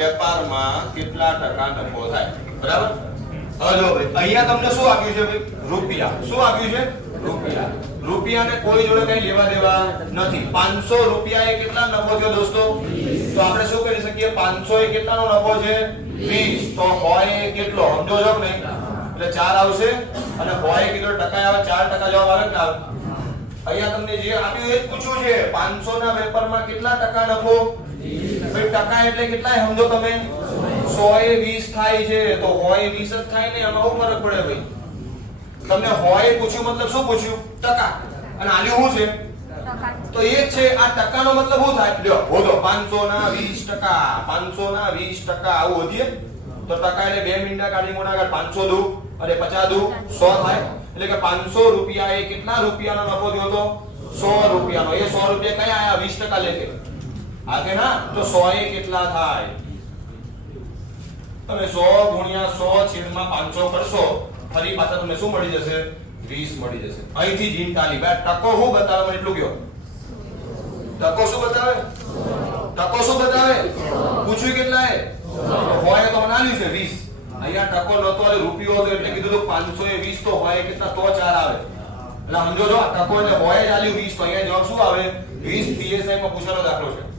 વેપારમાં કેટલા ટકા નફો થાય બરાબર હવે જો ભાઈ અહીંયા તમને શું આપ્યું છે ભાઈ રૂપિયા શું આપ્યું છે રૂપિયા રૂપિયાને કોઈ જોડે કઈ લેવા દેવા નથી 500 રૂપિયા એ કેટલા નફો છે દોસ્તો તો આપણે શું કરી શકીએ 500 એ કેટલાનો નફો છે 20 તો હોય એ કેટલો સમજો છો કે નહીં એટલે 4 આવશે અને હોય એ કેટલો ટકા આવે 4% જવાબ આવે કે આવે અહીંયા તમને જે આપ્યું એ જ પૂછ્યું છે 500 ના વેપારમાં કેટલા ટકા નફો ભાઈ ટકા એટલે કેટલા સમજો તમે 100 એ 20 થાય છે તો હોય 20 જ થાય ને એમાં શું ફરક પડે ભાઈ તમને હોય પૂછ્યું મતલબ શું પૂછ્યું ટકા અને આલ્યું શું છે તો એ જ છે આ ટકાનો મતલબ શું થાય લ્યો બોલો 500 ના 20% 500 ના 20% આવું વધીએ તો ટકા એટલે 2 મીંડા કાઢી ગુણાકાર 500 દુ અને 50 દુ 100 થાય એટલે કે 500 રૂપિયા એ કેટલા રૂપિયાનો નફો થયો તો 100 રૂપિયાનો એ 100 રૂપિયા કયા આયા 20% લેકે આગે ના તો 100 એ કેટલા થાય તમે 100 ગુણ્યા 100 છેદમાં 500 કરશો ફરી પાછા તમને શું મળી જશે 20 મળી જશે અહીંથી જીન તાલી બે ટકો હું બતાવે મને એટલું કયો ટકો શું બતાવે પૂછ્યું કેટલા એ હોય તો મને આલ્યું છે 20 અહીંયા ટકો નતો એટલે રૂપિયો હતો એટલે કીધું તો 500 એ 20 તો હોય કેટલા તો 4 આવે એટલે સમજો છો ટકો એટલે હોય જ આલ્યું 20 તો અહીંયા જવાબ શું આવે 20 પીએસઆઈ માં પૂછાનો દાખલો છે